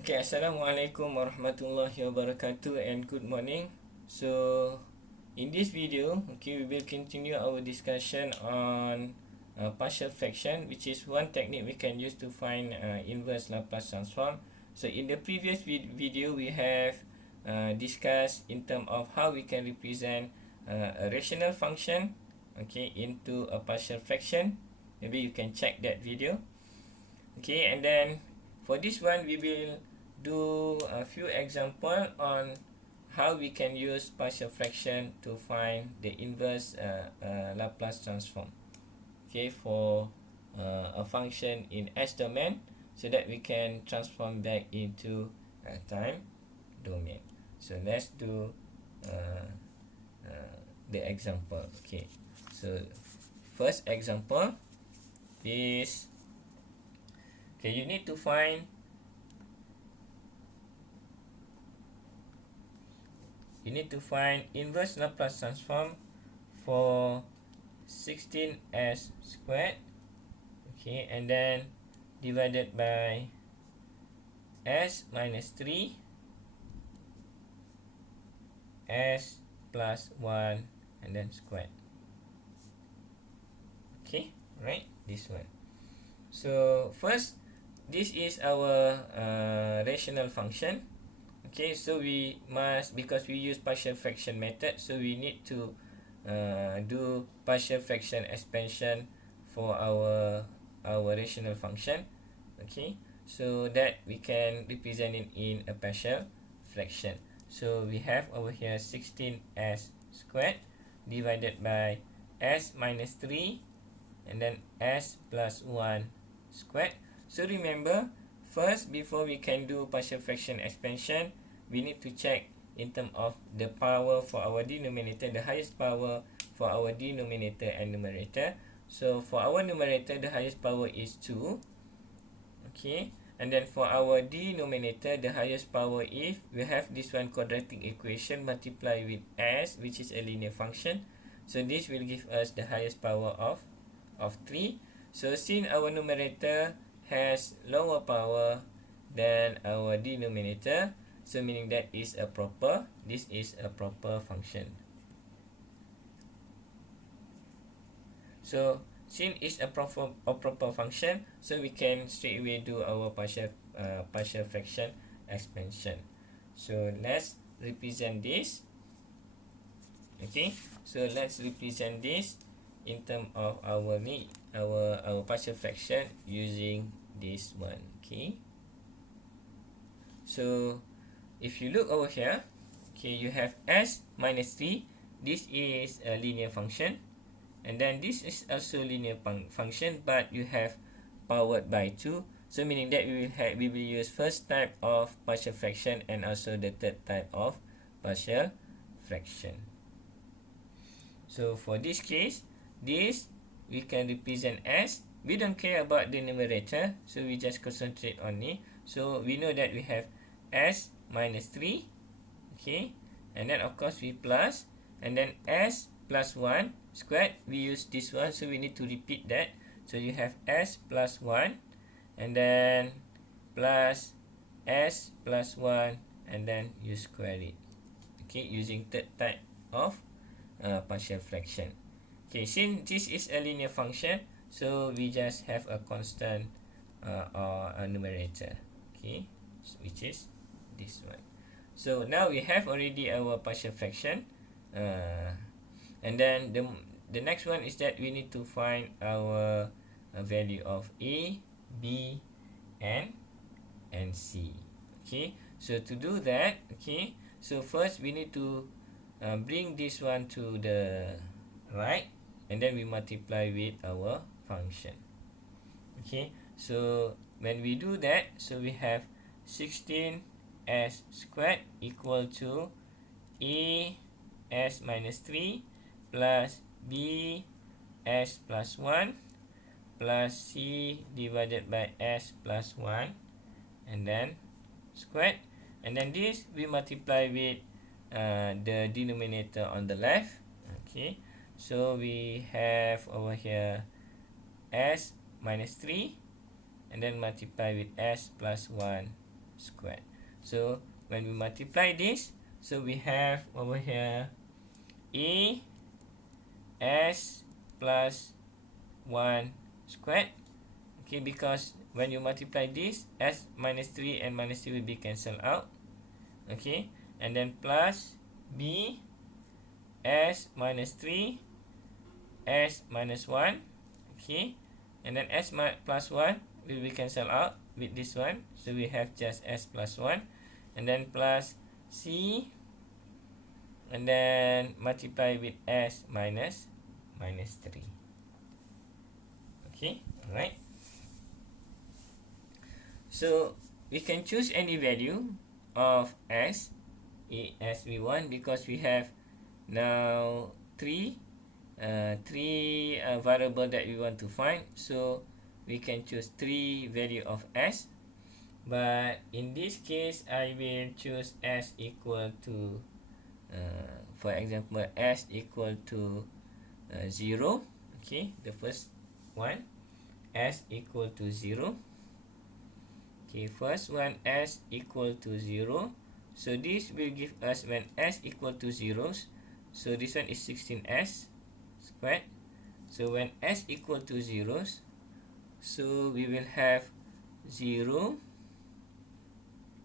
Okay, Assalamualaikum warahmatullahi wabarakatuh and good morning. So, in this video, we will continue our discussion on partial fraction, which is one technique we can use to find inverse Laplace transform. So, in the previous video, we have discussed in terms of how we can represent a rational function, into a partial fraction. Maybe you can check that video. Okay, and then for this one, we will do a few example on how we can use partial fraction to find the inverse Laplace transform, for a function in S domain, so that we can transform back into a time domain. So let's do uh, the example. So first example is, you need to find inverse Laplace transform for 16s squared, and then divided by s minus 3 s plus 1 and then squared. Right, this one. So first, this is our rational function. So we must, because we use partial fraction method, so we need to do partial fraction expansion for our rational function, so that we can represent it in a partial fraction. So we have over here 16s squared divided by s minus 3 and then s plus 1 squared. So remember, first, before we can do partial fraction expansion, we need to check in terms of the power for our denominator, the highest power for our denominator and numerator. So for our numerator, the highest power is 2. And then for our denominator, the highest power, if we have this one quadratic equation multiply with s, which is a linear function, so this will give us the highest power of 3. So since our numerator has lower power than our denominator, so meaning that this is a proper function. So since it's a proper function, so we can straight away do our partial fraction expansion. So let's represent this. So let's represent this in terms of our partial fraction using this one. So if you look over here, you have s minus 3. This is a linear function, and then this is also linear function, but you have powered by 2. So meaning that we will use first type of partial fraction and also the third type of partial fraction. So for this case, this we can represent as, we don't care about the numerator, so we just concentrate on it. So we know that we have s minus 3, and then of course we plus, and then s plus 1 squared, we use this one, so we need to repeat that. So you have s plus 1 and then plus s plus 1 and then you square it, using third type of partial fraction. Since this is a linear function, so we just have a constant or a numerator, which is this one. So now we have already our partial fraction, and then the next one is that we need to find our value of a, b, and c. So to do that, so first we need to bring this one to the right, and then we multiply with our function. So when we do that, so we have 16s squared equal to a s minus 3 plus b s plus 1 plus c divided by s plus 1 and then squared, and then this we multiply with the denominator on the left. So we have over here s minus 3 and then multiply with s plus 1 squared. So when we multiply this, so we have over here a s plus 1 squared. Okay, because when you multiply this, s minus 3 and minus 3 will be cancelled out. Okay, and then plus b s minus 3 s minus 1. Okay, and then s plus 1 will be cancelled out with this one, so we have just s plus 1, and then plus c, and then multiply with s minus 3. Okay, alright. So we can choose any value of s as we want, because we have now three variable that we want to find. So we can choose 3 value of s, but in this case I will choose s equal to for example s equal to 0. Okay, the first one, s equal to 0. Okay, first one, s equal to 0. So this will give us when s equal to 0. So this one is 16s squared. So when s equal to 0, so we will have 0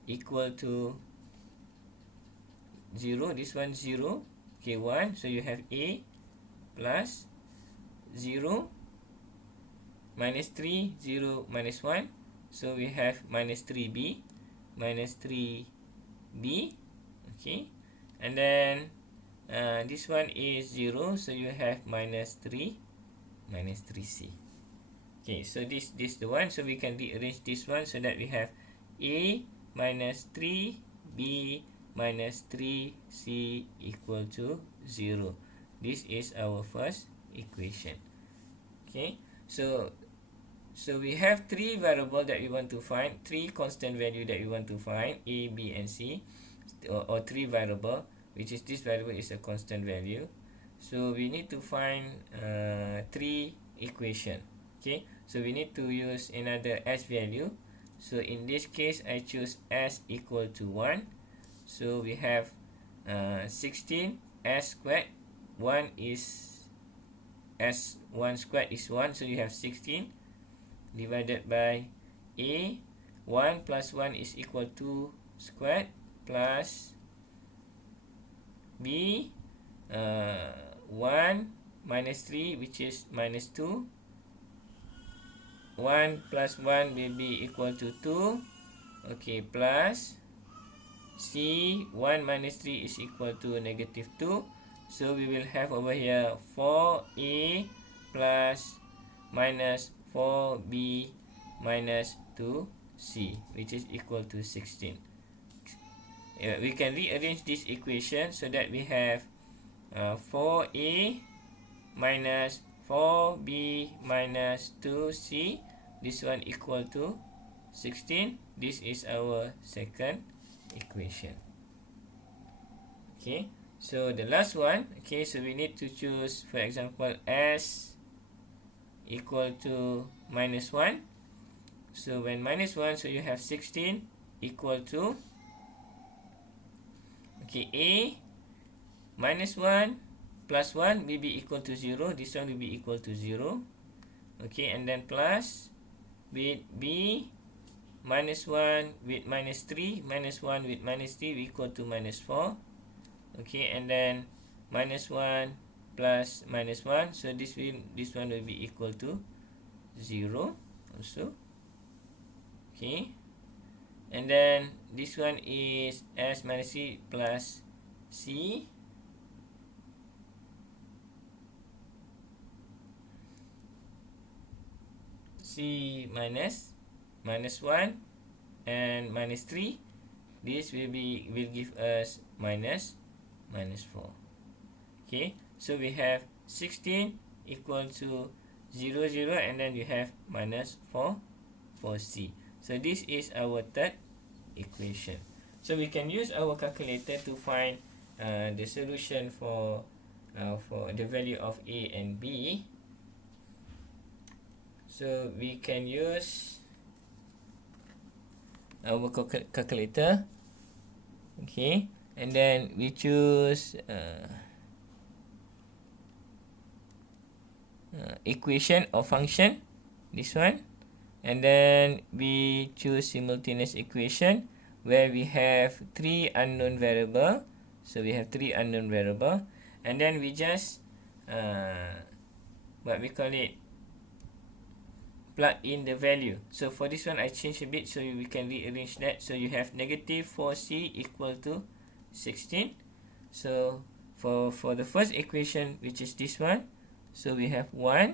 equal to 0. This one 0. Okay, 1. So you have a plus 0 minus 3, 0 minus 1. So we have minus 3b, okay, and then this one is 0, so you have minus 3c. Okay, so this the one, so we can rearrange this one so that we have a minus 3b minus 3c equal to 0. This is our first equation. Okay, so we have 3 variable that we want to find, 3 constant value that we want to find, a, b, and c, or 3 variable, which is this variable is a constant value. So we need to find 3 equation. Okay, so we need to use another s value. So in this case, I choose s equal to 1. So we have 16 s squared. 1 is s 1 squared is 1, so you have 16 divided by a. 1 plus 1 is equal to squared plus b 1 minus 3, which is minus 2. 1 plus 1 will be equal to 2. Okay, plus c 1 minus 3 is equal to negative 2. So we will have over here 4a plus minus 4b minus 2c, which is equal to 16. We can rearrange this equation so that we have 4a minus 4b minus 2c. This one equal to 16. This is our second equation. Okay, so the last one. Okay, so we need to choose, for example, s equal to minus 1. So when minus 1, so you have 16 equal to, okay, a minus 1 plus 1 will be equal to 0. This one will be equal to 0. Okay, and then plus with b minus 1 with minus 3, minus 1 with minus 3 will equal to minus 4. Okay, and then minus 1 plus minus 1, so this one will be equal to 0 also. Okay, and then this one is s minus c plus c. C minus 1 and minus 3. This will give us minus 4. Okay, so we have 16 equal to 0, 0, and then you have minus 4 for c. So this is our third equation. So we can use our calculator to find the solution for the value of a and b. So we can use our calculator. Okay, and then we choose equation or function, this one, and then we choose simultaneous equation, where we have three unknown variable. So we have three unknown variable, and then we just what we call it, plug in the value. So for this one I change a bit so we can rearrange that. So you have negative 4c equal to 16. So for the first equation, which is this one, so we have 1,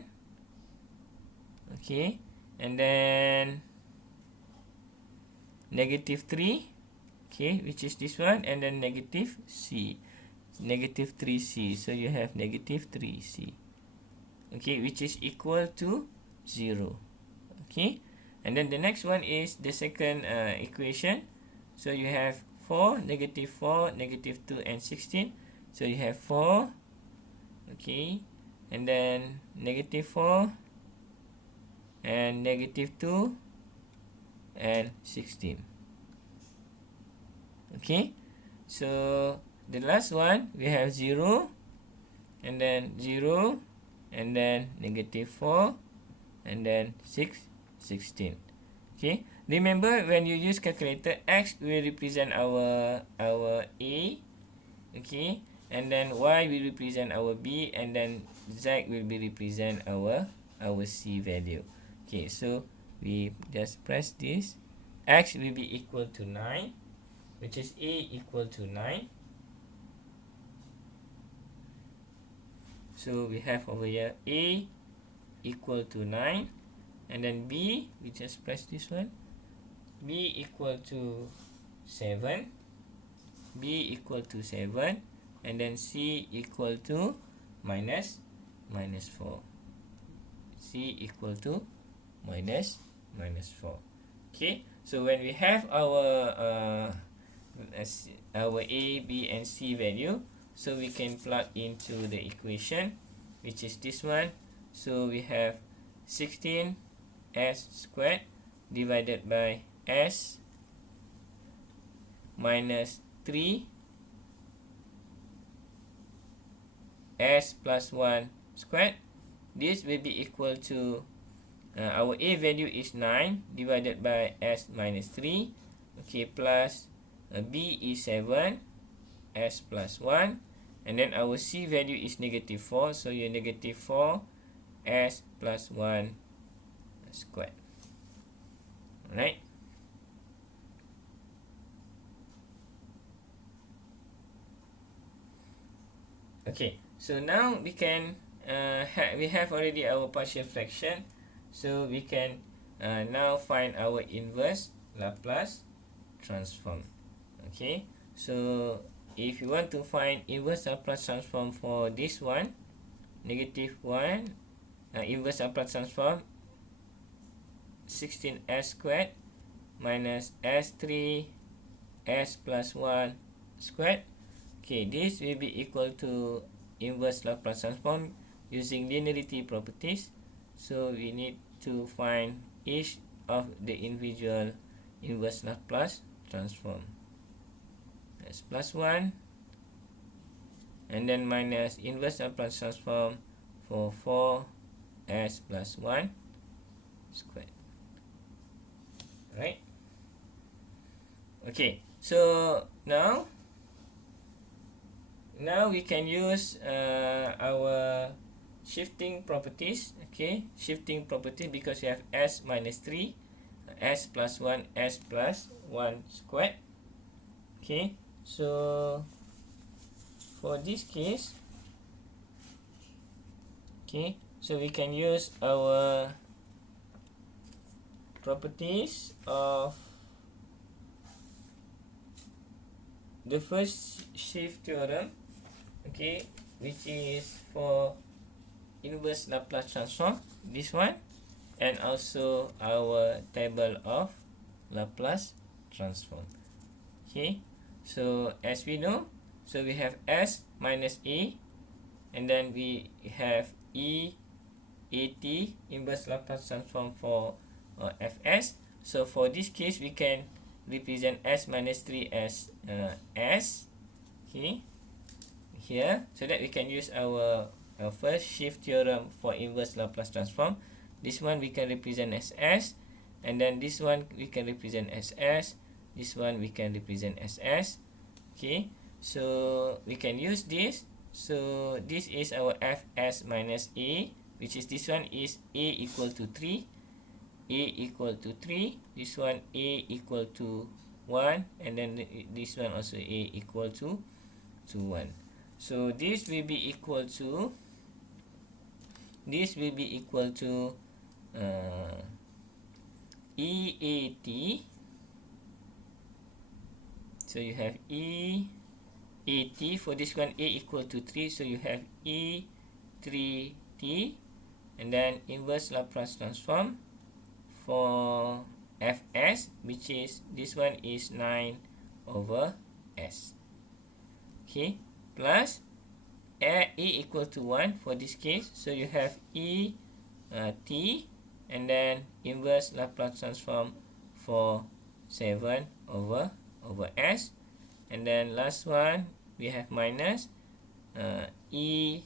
okay, and then negative 3, okay, which is this one, and then negative c, negative 3c. So you have negative 3c, okay, which is equal to 0. Okay, and then the next one is the second equation. So you have 4, negative 4, negative 2, and 16. So you have 4, okay, and then negative 4, and negative 2, and 16. Okay, so the last one, we have 0, and then 0, and then negative 4, and then 16. Okay, remember when you use calculator, x will represent our a, okay, and then y will represent our b, and then z will be represent our c value. Okay, so we just press this. X will be equal to 9, which is a equal to 9. So we have over here a equal to 9, and then b, we just press this one, b equal to 7, b equal to 7, and then c equal to minus 4, c equal to minus 4. Okay, so when we have our a, b, and c value, so we can plug into the equation, which is this one. So we have 16 s squared divided by s minus 3 s plus 1 squared. This will be equal to our a value is 9 divided by s minus 3, okay, plus b is 7, s plus 1, and then our c value is negative 4, so you negative 4 s plus 1 squared. Alright. Okay, so now we can we have already our partial fraction, so we can now find our inverse Laplace transform. Okay, so if you want to find inverse Laplace transform for this one, negative 1, inverse Laplace transform 16s squared minus s3 s plus 1 squared. Okay, this will be equal to inverse Laplace transform using linearity properties. So we need to find each of the individual inverse Laplace transform. S plus 1, and then minus inverse Laplace transform for 4s plus 1 squared. Right? Okay, so now we can use our shifting properties. Okay, shifting property, because we have s minus 3, s plus 1, s plus 1 squared. Okay, so for this case, okay, so we can use our properties of the first shift theorem, okay, which is for inverse Laplace transform, this one, and also our table of Laplace transform. Okay, so as we know, so we have s minus a, and then we have e at inverse Laplace transform for fs. So for this case, we can represent s minus 3 as s, okay, here, so that we can use our first shift theorem for inverse Laplace transform. This one we can represent as s, and then this one we can represent as s, this one we can represent as s, okay. So we can use this. So this is our fs minus a, which is this one is a equal to 3, a equal to 3, this one a equal to 1, and then this one also a equal to 1. So this will be equal to EAT. So you have EAT for this one, a equal to 3, so you have E3t, and then inverse Laplace transform for fs, which is this one is 9 over s, okay, plus a equal to 1 for this case, so you have E t, and then inverse Laplace transform for 7 over s, and then last one we have minus E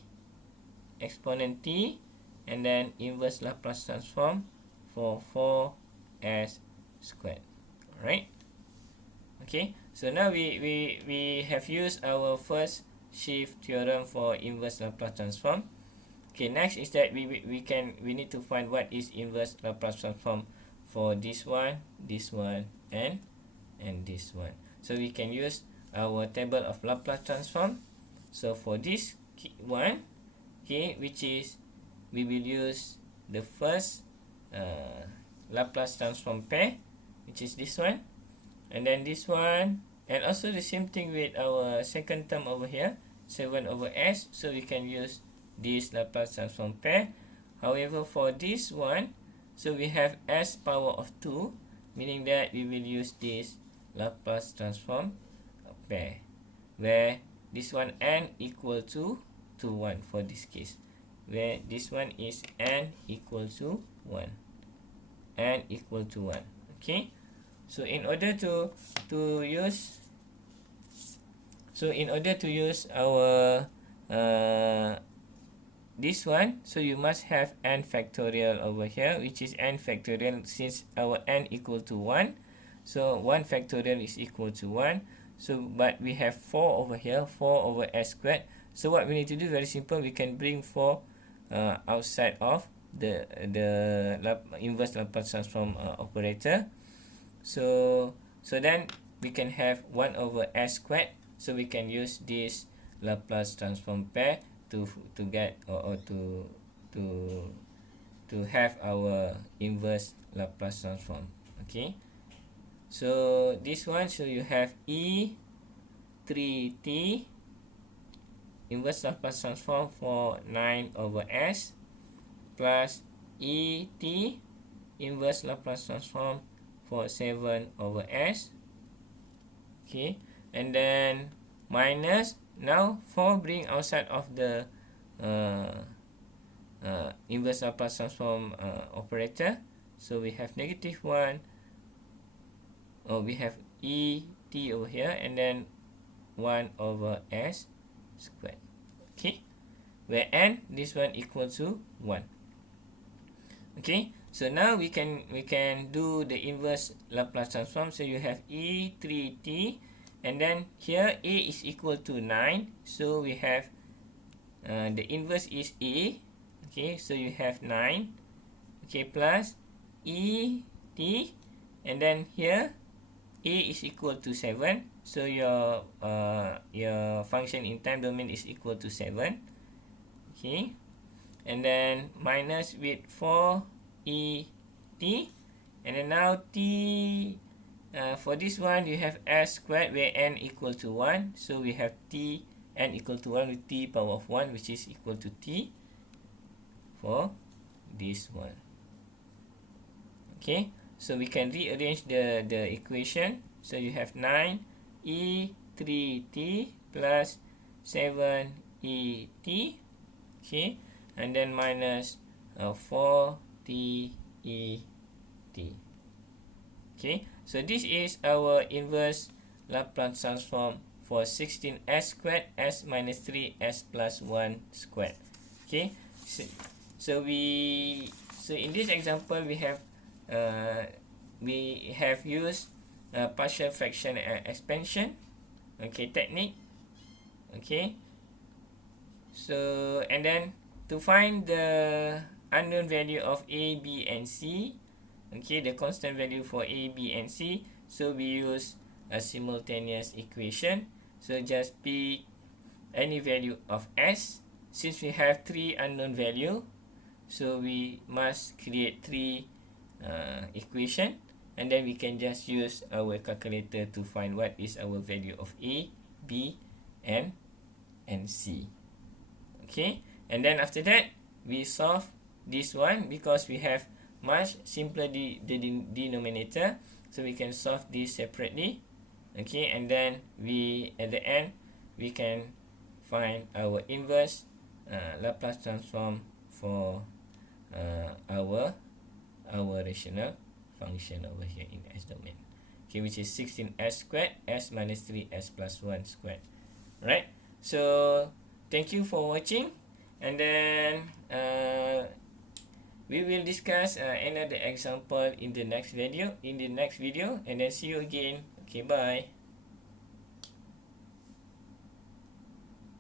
exponent t, and then inverse Laplace transform for 4s squared. Alright, okay, so now we have used our first shift theorem for inverse Laplace transform. Okay, next is that we need to find what is inverse Laplace transform for this one, and this one. So we can use our table of Laplace transform. So for this one, okay, which is we will use the first Laplace transform pair, which is this one, and then this one, and also the same thing with our second term over here, 7 over s. So we can use this Laplace transform pair. However, for this one, so we have s power of 2, meaning that we will use this Laplace transform pair, where this one n equal to 1 for this case, where this one is n equal to 1, okay. So in order to use our this one, so you must have n factorial over here, which is n factorial, since our n equal to 1, so 1 factorial is equal to 1. So but we have 4 over here, 4 over s squared. So what we need to do, very simple, we can bring 4 outside of the inverse Laplace transform operator. So then we can have 1 over s squared. So we can use this Laplace transform pair to get or to have our inverse Laplace transform, okay. So this one, so you have E3t inverse Laplace transform for 9 over s, plus Et inverse Laplace transform for 7 over s, okay, and then minus, now 4 bring outside of the inverse Laplace transform operator, so we have negative 1, we have Et over here, and then 1 over s squared, okay, where n, this one equal to 1. Okay, so now we can do the inverse Laplace transform. So you have E3t, and then here a is equal to 9, so we have the inverse is a, okay, so you have 9, okay, plus Et, and then here a is equal to 7, so your function in time domain is equal to 7, okay, and then minus with 4 Et, and then now t, for this one you have s squared where n equal to 1, so we have t n equal to 1 with t power of 1, which is equal to t for this one, okay. So we can rearrange the equation. So you have 9 E3t plus 7 Et, okay, and then minus 4 t E t, okay. So this is our inverse Laplace transform for 16s squared s minus 3s plus 1 squared. Okay, so in this example we have used partial fraction expansion, okay, technique. Okay, so and then to find the unknown value of a, b and c, okay, the constant value for a, b and c, so we use a simultaneous equation. So just pick any value of s. Since we have three unknown value, so we must create three equation, and then we can just use our calculator to find what is our value of a, b and c. Okay, and then after that we solve this one because we have much simpler the denominator, so we can solve this separately. Okay, and then we at the end we can find our inverse Laplace transform for our rational function over here in S domain. Okay, which is 16s squared s minus 3s plus 1 squared. Right, so thank you for watching, and then we will discuss another example in the next video, and then see you again. Okay, bye.